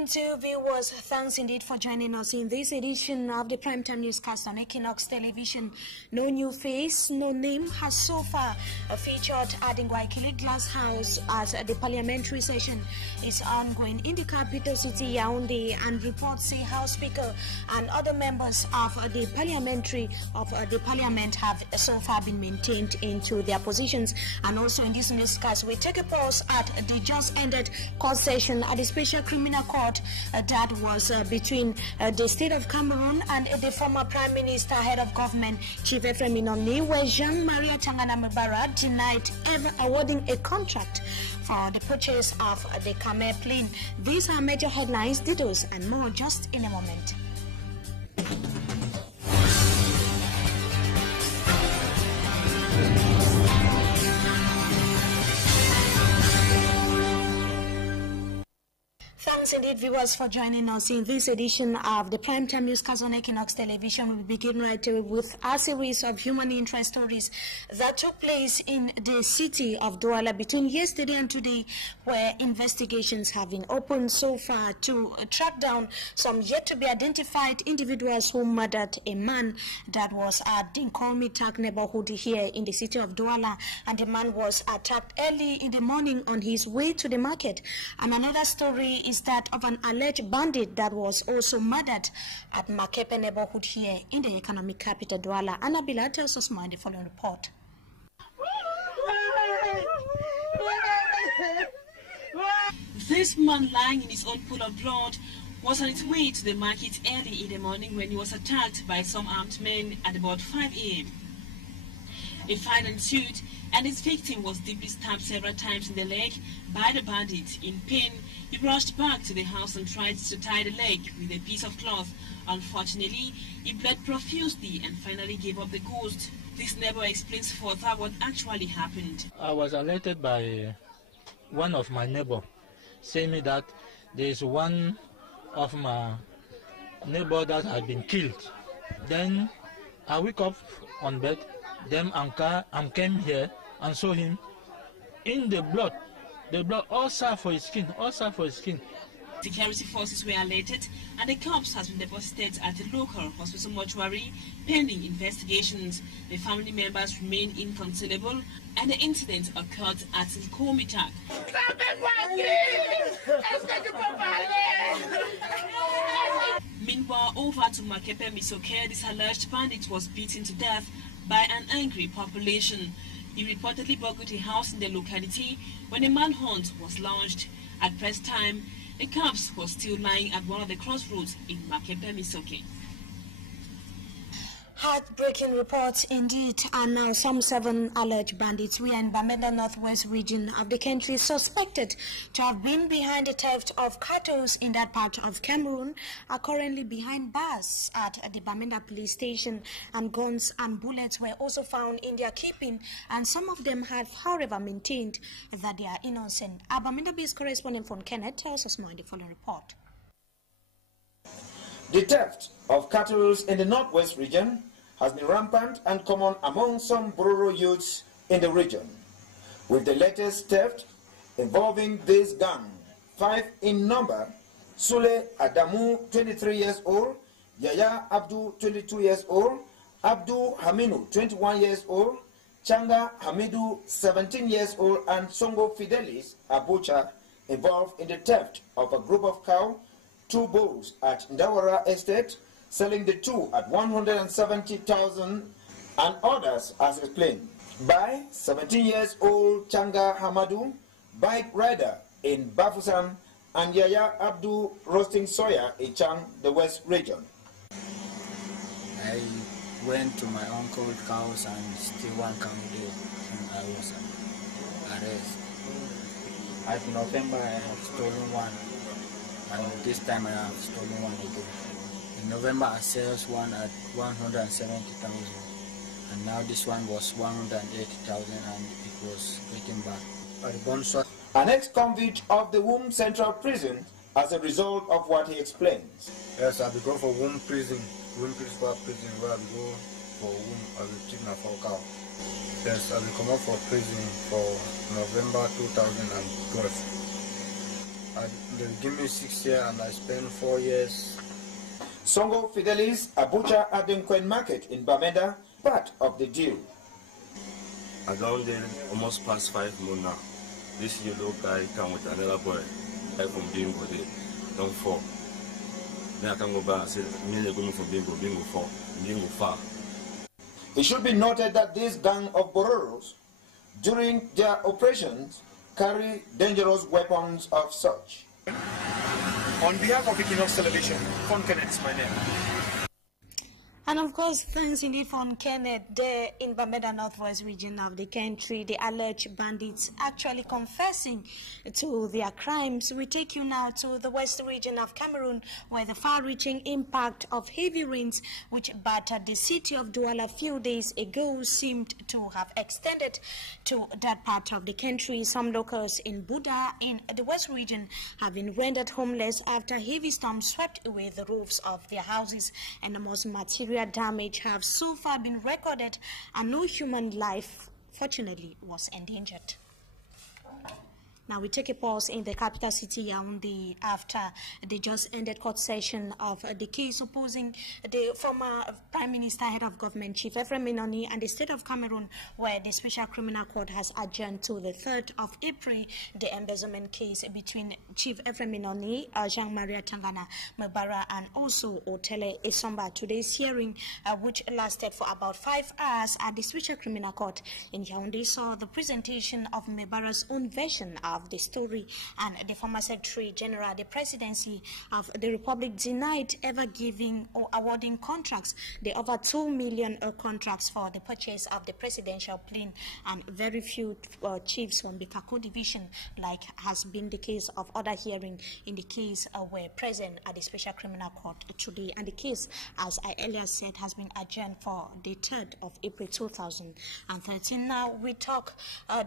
evening to viewers. Thanks indeed for joining us in this edition of the Primetime Newscast on Equinox Television. No new face, no name has so far featured at the Ngwaikili Glass House as the parliamentary session is ongoing in the capital city, Yaoundé, and reports say House Speaker and other members of the parliament have so far been maintained into their positions. And also in this newscast, we take a pause at the just ended court session at the Special Criminal Court that was between the state of Cameroon and the former Prime Minister, head of government, Chief Ephraim Inoni, where Jean-Marie Tangana Mbara denied ever awarding a contract for the purchase of the Khmer plane. These are major headlines, details and more just in a moment. Thanks indeed, viewers, for joining us in this edition of the Primetime Newscast on Equinox Television. We begin right away with a series of human interest stories that took place in the city of Douala between yesterday and today, where investigations have been opened so far to track down some yet-to-be identified individuals who murdered a man that was at Dinkolmi Tak neighborhood here in the city of Douala, and the man was attacked early in the morning on his way to the market. And another story is that of an alleged bandit that was also murdered at Makepe neighborhood here in the economic capital Douala. Annabella tells us more in the following report. This man lying in his own pool of blood was on its way to the market early in the morning when he was attacked by some armed men at about 5 a.m. A fight ensued and his victim was deeply stabbed several times in the leg by the bandit. In pain, he rushed back to the house and tried to tie the leg with a piece of cloth. Unfortunately, he bled profusely and finally gave up the ghost. This neighbor explains further what actually happened. I was alerted by one of my neighbors, saying me that there is one of my neighbor that had been killed. Then I wake up on bed, then I came here and saw him in the blood all sat for his skin, Security forces were alerted and the corpse has been deposited at the local hospital mortuary pending investigations. The family members remain inconsolable and the incident occurred at Dinkolmi Tak. Meanwhile, over to Makepe Misoke, this alleged bandit was beaten to death by an angry population. He reportedly burgled a house in the locality when a manhunt was launched. At press time, the corpse was still lying at one of the crossroads in Makepe Misoke. Heartbreaking reports indeed, and now some 7 alleged bandits we are in Bamenda Northwest region of the country suspected to have been behind the theft of cattle in that part of Cameroon are currently behind bars at the Bamenda police station, and guns and bullets were also found in their keeping, and some of them have however maintained that they are innocent. Our Bamenda-based correspondent from Kenneth tells us more in the following report. The theft of cattle in the Northwest region has been rampant and common among some Bororo youths in the region, with the latest theft involving this gang, 5 in number: Sule Adamu, 23 years old, Yaya Abdu, 22 years old, Abdu Haminu, 21 years old, Changa Hamidu, 17 years old, and Songo Fidelis, a butcher, involved in the theft of a group of cows, 2 bulls at Ndawara Estate, selling the 2 at 170,000, and others as explained by 17 years old Changa Hamadu, bike rider in Bafusam, and Yaya Abdu roasting soya in Chang, the West region. I went to my uncle's house and still 1 cow there, and I was arrested. At November I have stolen 1, and this time I have stolen 1 again. In November I sold 1 at 170,000, and now this one was 180,000, and it was getting back. An ex-convict of the Womb Central Prison as a result of what he explains. Yes, I'll be going for Womb Prison, Womb Principal Prison, where I'll go for Womb as a chief for cow. Yes, I'll be coming for prison for November 2012. They give me 6 years and I spent 4 years. Songo Fidelis, a butcher at the Nkwen market in Bamenda, part of the deal. I down there almost past 5 months now. This yellow guy come with another boy. I from Bingo there. Don't fall. Then I can go back and say, me going from Bingo, Bingo 4, Bingo 5. It should be noted that this gang of Bororos, during their operations, carry dangerous weapons of such. On behalf of Equinox Television, Fon Kenneth is my name. And of course, thanks indeed for Kenneth there in Bamenda Northwest region of the country. The alleged bandits actually confessing to their crimes. We take you now to the west region of Cameroon, where the far-reaching impact of heavy rains which battered the city of Douala a few days ago seemed to have extended to that part of the country. Some locals in Buda in the west region have been rendered homeless after heavy storms swept away the roofs of their houses, and the most material damage have so far been recorded, and no human life, fortunately, was endangered. Now we take a pause in the capital city, Yaoundé, after the just ended court session of the case opposing the former Prime Minister, head of government, Chief Ephraim Menoni, and the state of Cameroon, where the Special Criminal Court has adjourned to the 3rd of April the embezzlement case between Chief Ephraim Menoni, Jean-Marie Tangana Mebara, and also Otele Esomba. Today's hearing, which lasted for about 5 hours at the Special Criminal Court in Yaoundé, saw the presentation of Mebara's own version of the story, and the former Secretary General, the Presidency of the Republic, denied ever giving or awarding contracts, the over 2 million contracts for the purchase of the presidential plane, and very few chiefs from the Kako division, like has been the case of other hearing in the case were present at the Special Criminal Court today. And the case, as I earlier said, has been adjourned for the 3rd of April 2013. Now we talk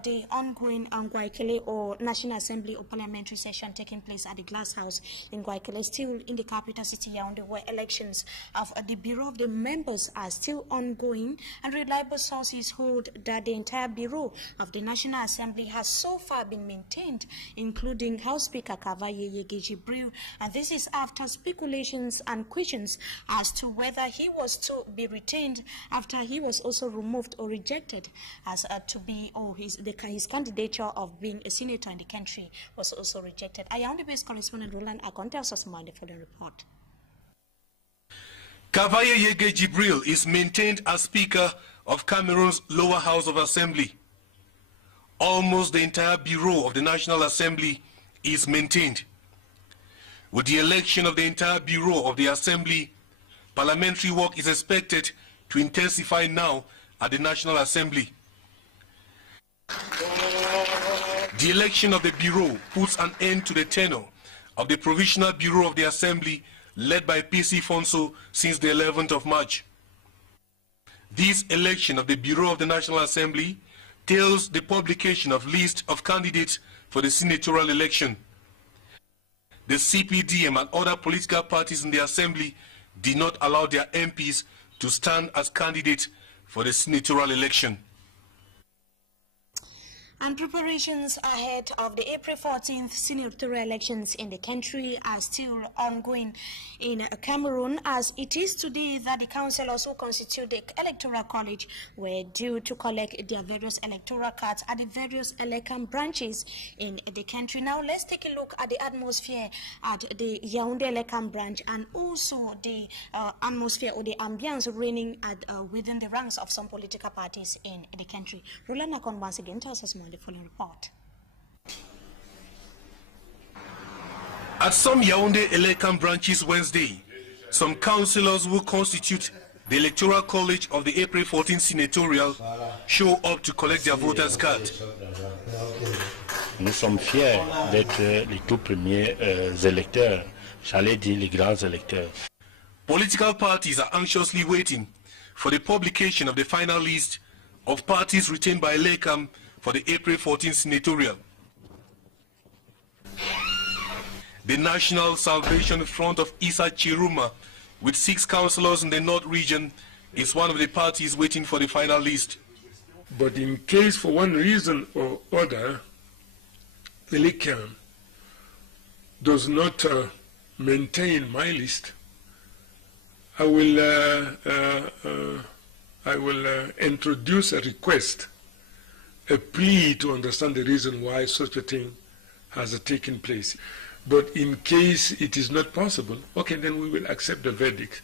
the ongoing Guaikele or National Assembly or parliamentary session taking place at the Glass House in Guaikele, still in the capital city Yaoundé, where elections of the Bureau of the members are still ongoing, and reliable sources hold that the entire Bureau of the National Assembly has so far been maintained, including House Speaker Kavaye Yegejibril, and this is after speculations and questions as to whether he was to be retained after he was also removed or rejected as to be, or his candidature of being a senator in the country was also rejected. Yaoundé-based correspondent Roland Akon tells us more in the following report. Kavaye Yegejibril is maintained as Speaker of Cameroon's lower house of assembly. Almost the entire Bureau of the National Assembly is maintained. With the election of the entire Bureau of the Assembly, parliamentary work is expected to intensify now at the National Assembly. The election of the Bureau puts an end to the tenure of the Provisional Bureau of the Assembly led by PC Fonso since the 11th of March. This election of the Bureau of the National Assembly tails the publication of list of candidates for the senatorial election. The CPDM and other political parties in the Assembly did not allow their MPs to stand as candidates for the senatorial election. And preparations ahead of the April 14th senatorial elections in the country are still ongoing in Cameroon, as it is today that the councillors who constitute the Electoral College were due to collect their various electoral cards at the various Elekam branches in the country. Now let's take a look at the atmosphere at the Yaoundé Elekam branch, and also the atmosphere or the ambience reigning at within the ranks of some political parties in the country. Roland Akon once again tells us more in the following report. At some Yaoundé Elekam branches Wednesday, some councillors who constitute the Electoral College of the April 14th senatorial show up to collect their voters' card. Nous sommes fiers d'être les tout premiers électeurs, j'allais dire les grands électeurs. Political parties are anxiously waiting for the publication of the final list of parties retained by Elekam for the April 14th senatorial. The National Salvation Front of Issa Chiruma, with 6 councillors in the North region, is one of the parties waiting for the final list. But in case for one reason or other, Elekam does not maintain my list, I will introduce a request, a plea to understand the reason why such a thing has taken place. But in case it is not possible, okay, then we will accept the verdict.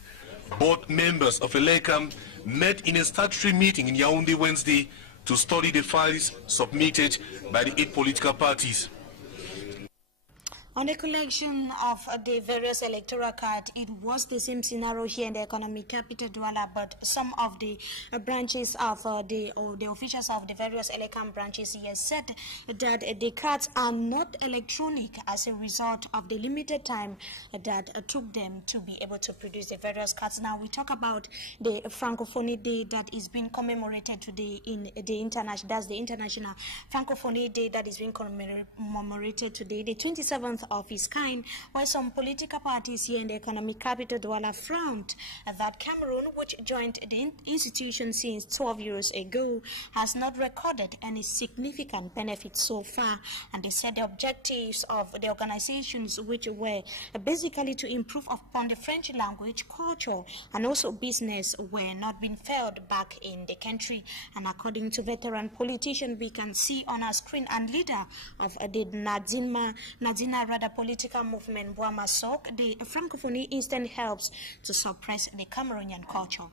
Board members of ELECAM met in a statutory meeting in Yaoundé Wednesday to study the files submitted by the 8 political parties. On the collection of the various electoral cards, it was the same scenario here in the economic capital, Douala, but some of the branches of the officials of the various ELECAM branches here said that the cards are not electronic as a result of the limited time that took them to be able to produce the various cards. Now we talk about the Francophonie Day that is being commemorated today in the international, that's the International Francophonie Day that is being commemorated today, the 27th of its kind, while some political parties here in the economic capital Douala frowned that Cameroon, which joined the institution since 12 years ago, has not recorded any significant benefits so far, and they said the objectives of the organizations, which were basically to improve upon the French language, culture, and also business, were not being felt back in the country. And according to veteran politician we can see on our screen and leader of the Nadina political movement, Boama Sok, the Francophonie instant helps to suppress the Cameroonian culture.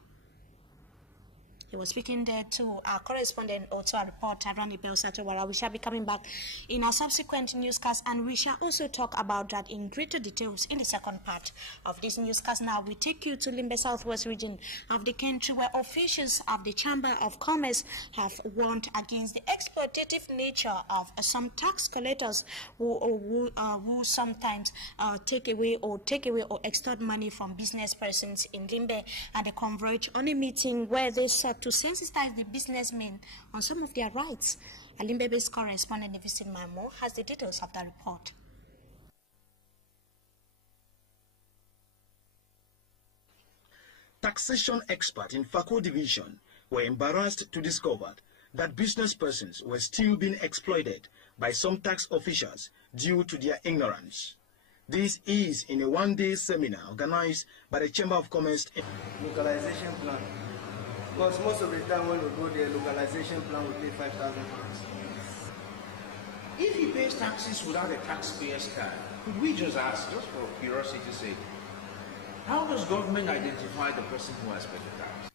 He was speaking there to our correspondent, also a reporter, Rani Belsatowara. We shall be coming back in our subsequent newscast, and we shall also talk about that in greater details in the second part of this newscast. Now we take you to Limbe Southwest region of the country, where officials of the Chamber of Commerce have warned against the exploitative nature of some tax collectors who sometimes take away or extort money from business persons in Limbe, and they converge on a meeting where they sought to sensitize the businessmen on some of their rights. A Limbe-based correspondent, Nevisin Mamo, has the details of the report. Taxation experts in FACO division were embarrassed to discover that business persons were still being exploited by some tax officials due to their ignorance. This is in a one-day seminar organized by the Chamber of Commerce. Localization plan. Because most of the time when we go there, localization plan will pay 5,000 francs. If he pays taxes without a taxpayer's card, could we just ask, just for curiosity's sake, how does government identify the person who has paid the tax?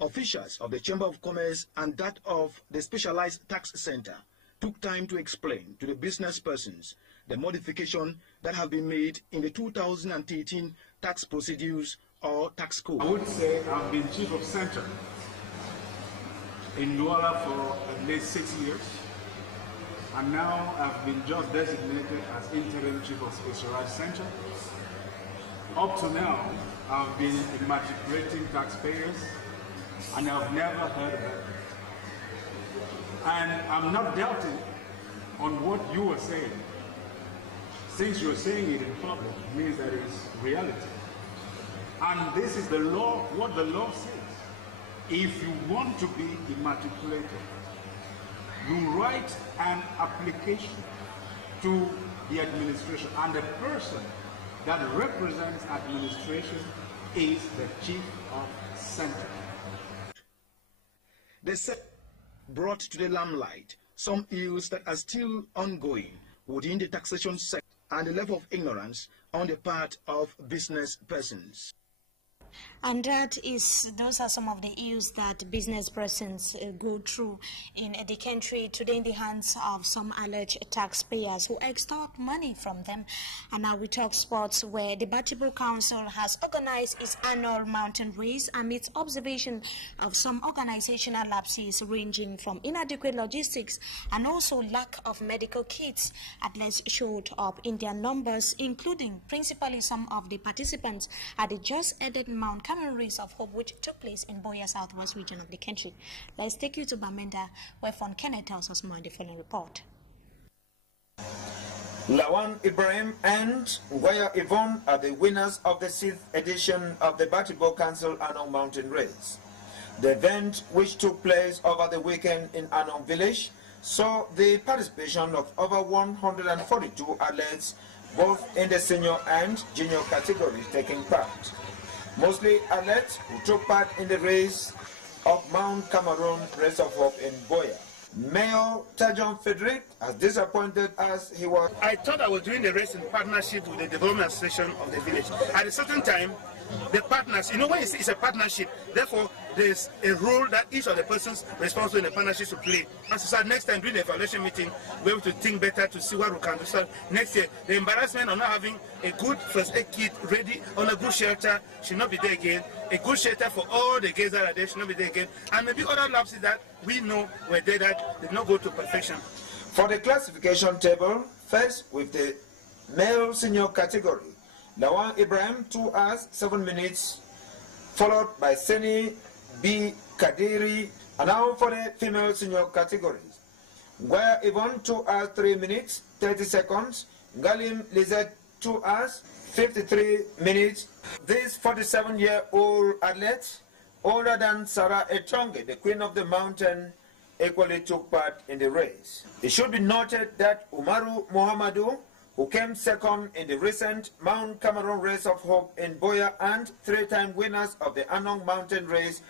Officials of the Chamber of Commerce and that of the Specialized Tax Center took time to explain to the business persons the modification that have been made in the 2013 tax procedures or tax code. I would say I've been chief of center in Douala for at least 6 years, and now I've been just designated as interim chief of specialized center. Up to now, I've been immatriculating taxpayers, and I've never heard of it. And I'm not doubting on what you were saying. Since you're saying it in public, it means that it's reality. And this is the law, what the law says. If you want to be immatriculated, you write an application to the administration, and the person that represents administration is the chief of center. They said brought to the limelight some ills that are still ongoing within the taxation sector and the level of ignorance on the part of business persons. And those are some of the issues that business persons go through in the country today in the hands of some alleged taxpayers who extort money from them. And now we talk sports, where the Batibou Council has organized its annual mountain race amidst observation of some organizational lapses ranging from inadequate logistics and also lack of medical kits. Athletes showed up in their numbers, including principally some of the participants at the just-ended Mount Cameroon Race of Hope, which took place in Boya Southwest region of the country. Let's take you to Bamenda, where Fon Kenneth tells us more in the following report. Lawan Ibrahim and Nguya Yvonne are the winners of the 6th edition of the Batibou Council Anong Mountain Race. The event, which took place over the weekend in Anong village, saw the participation of over 142 athletes both in the senior and junior categories taking part. Mostly athletes who took part in the race of Mount Cameroon Race of Hope in Boya. Mayor Tajon Frederick has disappointed as he was. I thought I was doing the race in partnership with the development association of the village. At a certain time, the partners, you know, when it's a partnership, therefore there's a role that each of the persons responsible in the partnership should play. As I said, next time during the evaluation meeting, we're able to think better to see what we can do. So next year, the embarrassment of not having a good first aid kit ready on a good shelter should not be there again. A good shelter for all the girls that are there should not be there again. And maybe other lapses that we know were there that did not go to perfection. For the classification table, first with the male senior category, Lawan Ibrahim 2 hours 7 minutes, followed by Seni B. Kadiri. And now for the female senior categories, Gwaya Yvonne 2 hours 3 minutes 30 seconds, Galim Lizette 2 hours 53 minutes. This 47-year-old athlete, older than Sarah Etonge, the Queen of the Mountain, equally took part in the race. It should be noted that Umaru Mohamadu, who came second in the recent Mount Cameroon Race of Hope in Boya and three-time winners of the Anong Mountain Race,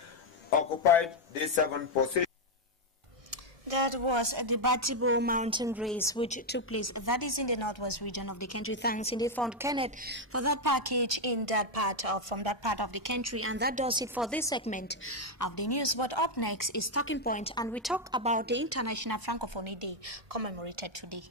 occupied the 7th position. That was a debatable mountain race which took place. That is in the northwest region of the country. Thanks indeed for Kenneth for that package in that part of, from that part of the country. And that does it for this segment of the news. But up next is Talking Point, and we talk about the International Francophonie Day commemorated today.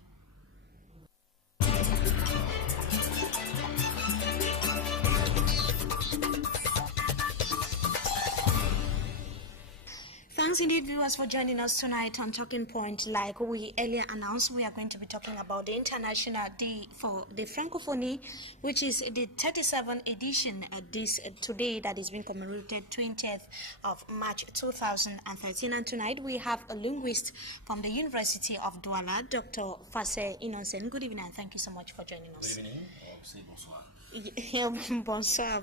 Thanks indeed, viewers, for joining us tonight on Talking Point. Like we earlier announced, we are going to be talking about the International Day for the Francophonie, which is the 37th edition today that is being commemorated 20th of March 2013. And tonight we have a linguist from the University of Douala, Dr. Fasse Innocent. Good evening, and thank you so much for joining us. Good evening, bonsoir. Bonsoir.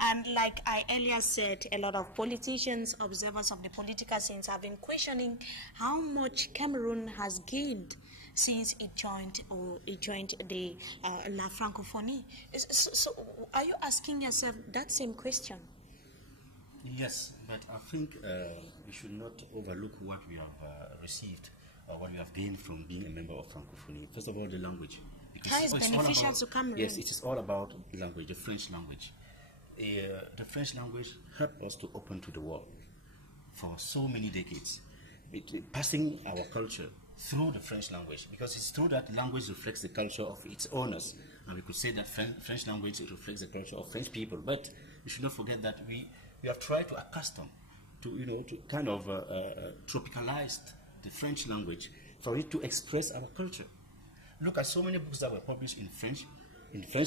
And like I earlier said, a lot of politicians, observers of the political scenes have been questioning how much Cameroon has gained since it joined the La Francophonie. So are you asking yourself that same question? Yes, but I think we should not overlook what we have received or what we have gained from being a member of Francophonie. First of all, the language. How is beneficial to Cameroon? Yes, it is all about language, the French language. The French language helped us to open to the world for so many decades, passing our culture through the French language, because it's through that language reflects the culture of its owners, and we could say that French language reflects the culture of French people. But we should not forget that we have tried to accustom to kind of tropicalize the French language for it to express our culture. Look at so many books that were published in French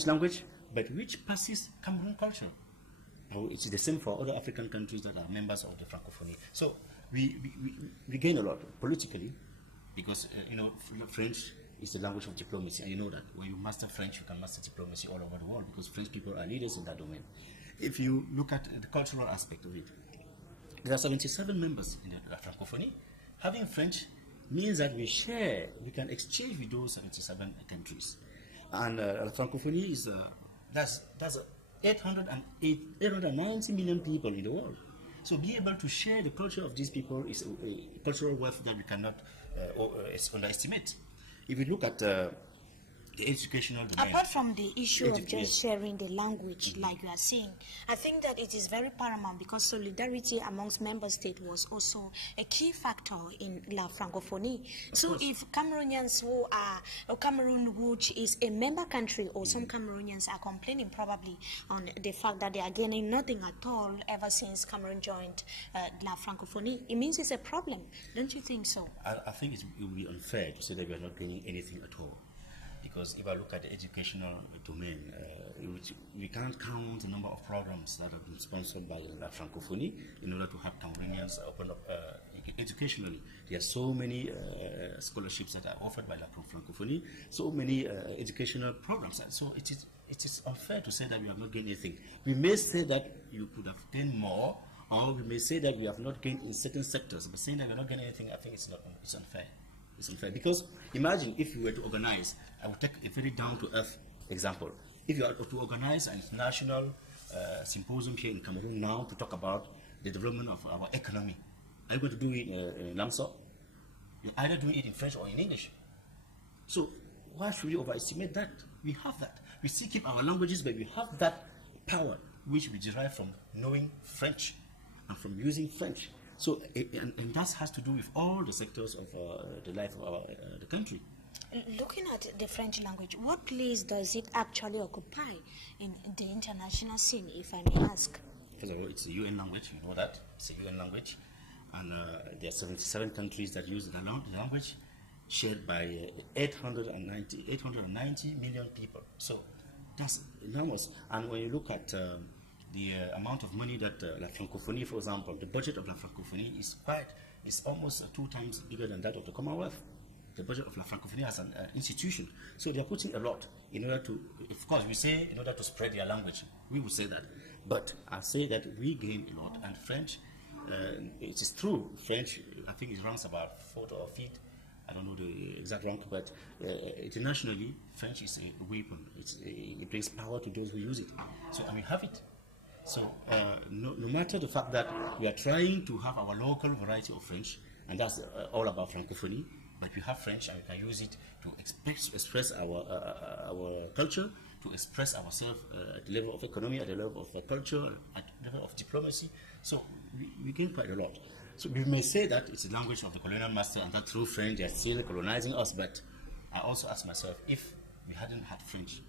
language, but which passes Cameroon culture. It's the same for other African countries that are members of the Francophonie. So we gain a lot politically, because French is the language of diplomacy, and you know that when you master French, you can master diplomacy all over the world, because French people are leaders in that domain. If you look at the cultural aspect of it, there are 77 members in the Francophonie. Having French means that we can exchange with those 77 countries. And Francophonie is, that's 890 million people in the world. So be able to share the culture of these people is a cultural wealth that we cannot underestimate. If you look at the educational domain. Apart from the issue of just sharing the language, like you are saying, I think that it is very paramount, because solidarity amongst member states was also a key factor in La Francophonie. So if Cameroonians who are, Cameroon, which is a member country, or some Cameroonians are complaining probably on the fact that they are gaining nothing at all ever since Cameroon joined La Francophonie, it means it's a problem. Don't you think so? I think it would be unfair to say that we are not gaining anything at all. Because if I look at the educational domain, we can't count the number of programs that have been sponsored by La Francophonie in order to have Cameroonians open up educationally. There are so many scholarships that are offered by La Francophonie, so many educational programs. So it is unfair to say that we have not gained anything. We may say that you could have gained more, or we may say that we have not gained in certain sectors. But saying that we have not gained anything, I think it's unfair. It's unfair, because imagine if we were to organize, I would take a very down-to-earth example, if you are to organize an international symposium here in Cameroon now to talk about the development of our economy, are you going to do it in Lamso? You're either doing it in French or in English. So why should we overestimate that? We have that. We still keep our languages, but we have that power which we derive from knowing French and from using French. So, and that has to do with all the sectors of the life of the country. Looking at the French language, what place does it actually occupy in the international scene, if I may ask? First of all, it's a UN language, you know that. It's a UN language. And there are 77 countries that use the language, shared by 890 million people. So that's enormous. And when you look at the amount of money that La Francophonie, for example, the budget of La Francophonie is almost 2 times bigger than that of the Commonwealth. The budget of La Francophonie as an institution. So they are putting a lot in order to, of course, we say in order to spread their language. We would say that. But I say that we gain a lot. And French, it is true, French, I think it ranks about 4th or 5th. I don't know the exact rank, but internationally, French is a weapon. It brings power to those who use it. So, and we have it. So, no matter the fact that we are trying to have our local variety of French, and that's all about Francophonie, but we have French and we can use it to express our culture, to express ourselves at the level of economy, at the level of culture, at the level of diplomacy. So, we gain quite a lot. So we may say that it's the language of the colonial master and that through French they are still colonizing us, but I also ask myself, if we hadn't had French,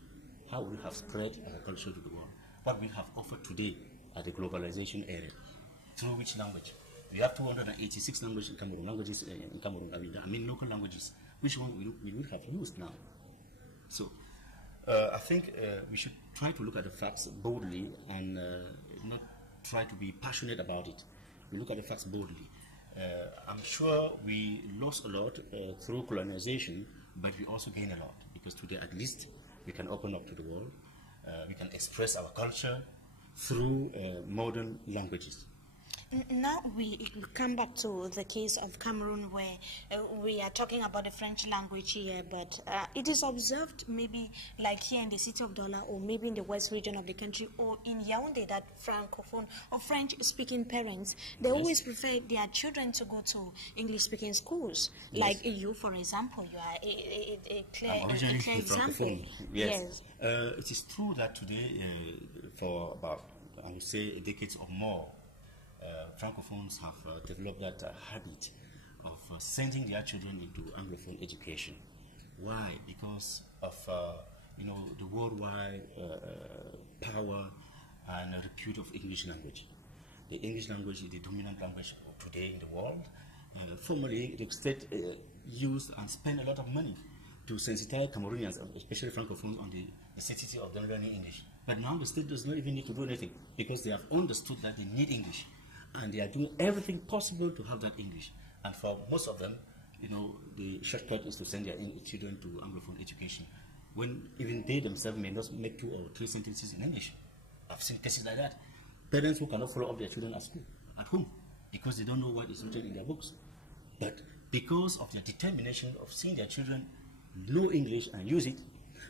how would we have spread our culture to the world? What we have offered today at the globalization era? Through which language? We have 286 languages in Cameroon, I mean local languages. Which one we would have used now? So I think we should try to look at the facts boldly and not try to be passionate about it. We look at the facts boldly. I'm sure we lost a lot through colonization, but we also gain a lot because today at least we can open up to the world. We can express our culture through modern languages. Now we come back to the case of Cameroon, where we are talking about the French language here, but it is observed maybe like here in the city of Douala or maybe in the west region of the country or in Yaoundé that Francophone or French-speaking parents, they always prefer their children to go to English-speaking schools. Yes. Like you, for example, you are a clear example. Yes. It is true that today, for about, I would say, decades or more, Francophones have developed that habit of sending their children into Anglophone education. Why? Because of the worldwide power and repute of English language. The English language is the dominant language today in the world. Formerly, the state used and spent a lot of money to sensitize Cameroonians, especially Francophones, on the necessity of them learning English. But now the state does not even need to do anything because they have understood that they need English. And they are doing everything possible to have that English. And for most of them, the shortcut is to send their children to Anglophone education, when even they themselves may not make 2 or 3 sentences in English. I've seen cases like that. Parents who cannot follow up their children at school, at home, because they don't know what is written in their books. But because of their determination of seeing their children know English and use it,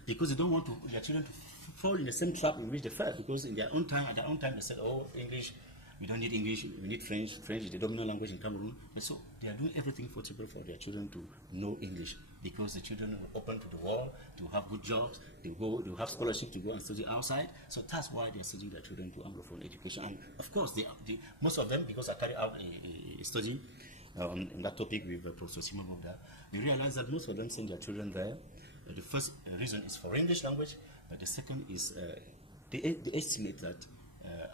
because they don't want their children to fall in the same trap in which they fell, because in their own time, at their own time, they said, oh, English, we don't need English, we need French. French is the dominant language in Cameroon. And so they are doing everything possible for their children to know English, because the children will open to the world, to have good jobs, they have scholarship to go and study outside. So that's why they are sending their children to Anglophone education. And of course, most of them, because I carry out a study on that topic with Professor Simon Bogda, we realize that most of them send their children there. The first reason is for English language, but the second is they estimate that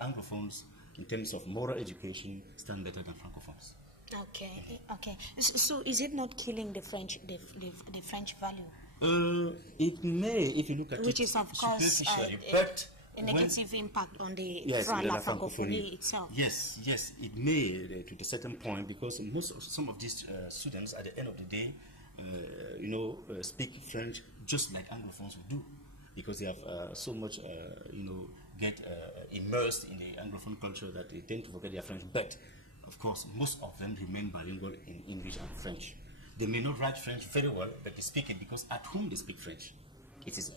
Anglophones, in terms of moral education, stand better than Francophones. Okay, okay. So is it not killing the French value? It may, if you look at which it is, of course, but a negative impact on the Francophonie itself. Yes, it may to a certain point, because some of these students, at the end of the day, speak French just like Anglophones would do, because they have so much, get immersed in the Anglophone culture that they tend to forget their French. But, of course, most of them remain bilingual in English and French. They may not write French very well, but they speak it because at home they speak French. it is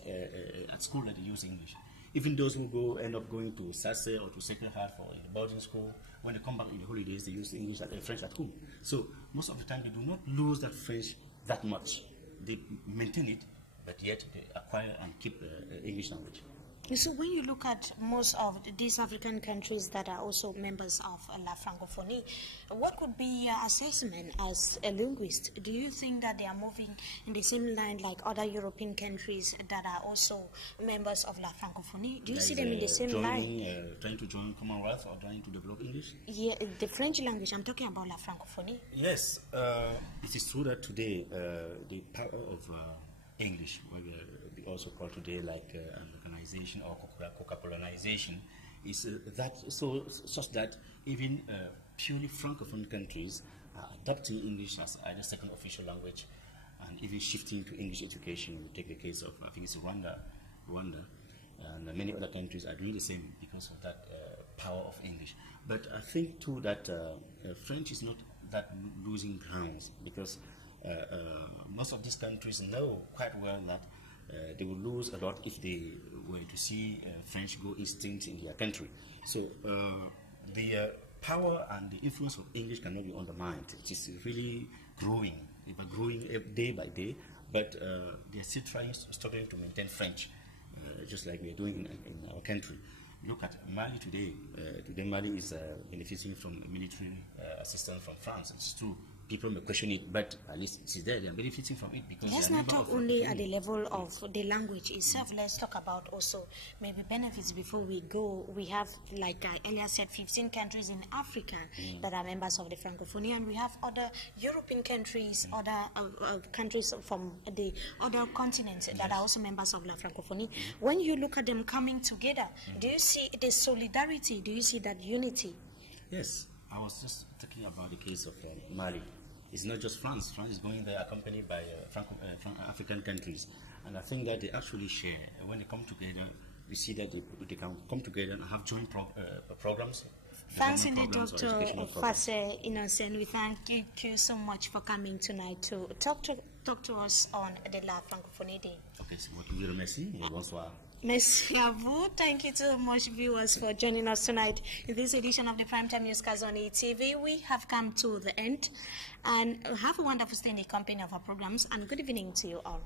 at school that they use English. Even those who end up going to Sasse or to Sacred Heart for a boarding school, when they come back in the holidays, they use English French at home. So most of the time, they do not lose that French that much. They maintain it, but yet they acquire and keep English language. So when you look at most of these African countries that are also members of La Francophonie, what could be your assessment as a linguist? Do you think that they are moving in the same line like other European countries that are also members of La Francophonie? Do you see them in the same line? Trying to join Commonwealth or trying to develop English? Yeah, the French language, I'm talking about La Francophonie. Yes, it is true that today the power of English, what we also call today like Americanization or co-colonization, is such that even purely Francophone countries are adopting English as either second official language and even shifting to English education. We take the case of, I think it's Rwanda, and many other countries are doing the same because of that power of English. But I think too that French is not that losing grounds, because most of these countries know quite well that they will lose a lot if they were to see French go extinct in their country. So the power and the influence of English cannot be undermined. It is really growing, day by day, but they are still struggling to maintain French, just like we are doing in our country. Look at Mali today. Today Mali is benefiting from military assistance from France. It's true. People may question it, but at least it is there. They are benefiting from it because let's not talk only at the level of the language itself. Let's talk about also maybe benefits before we go. We have, like I earlier said, 15 countries in Africa that are members of the Francophonie, and we have other European countries, other countries from the other continents that are also members of La Francophonie. When you look at them coming together, do you see the solidarity? Do you see that unity? Yes. I was just talking about the case of Mali. It's not just France. France is going there accompanied by African countries. And I think that they actually share. When they come together, we see that they can come together and have joint programs. Thanks indeed, Dr. Fasse Innocent. We thank you so much for coming tonight to talk to us on the La Francophonie Day. Okay, so what we remercie. Bonsoir. Merci à vous. Thank you so much, viewers, for joining us tonight in this edition of the Primetime Newscast on ETV. We have come to the end, and have a wonderful stay in the company of our programs, and good evening to you all.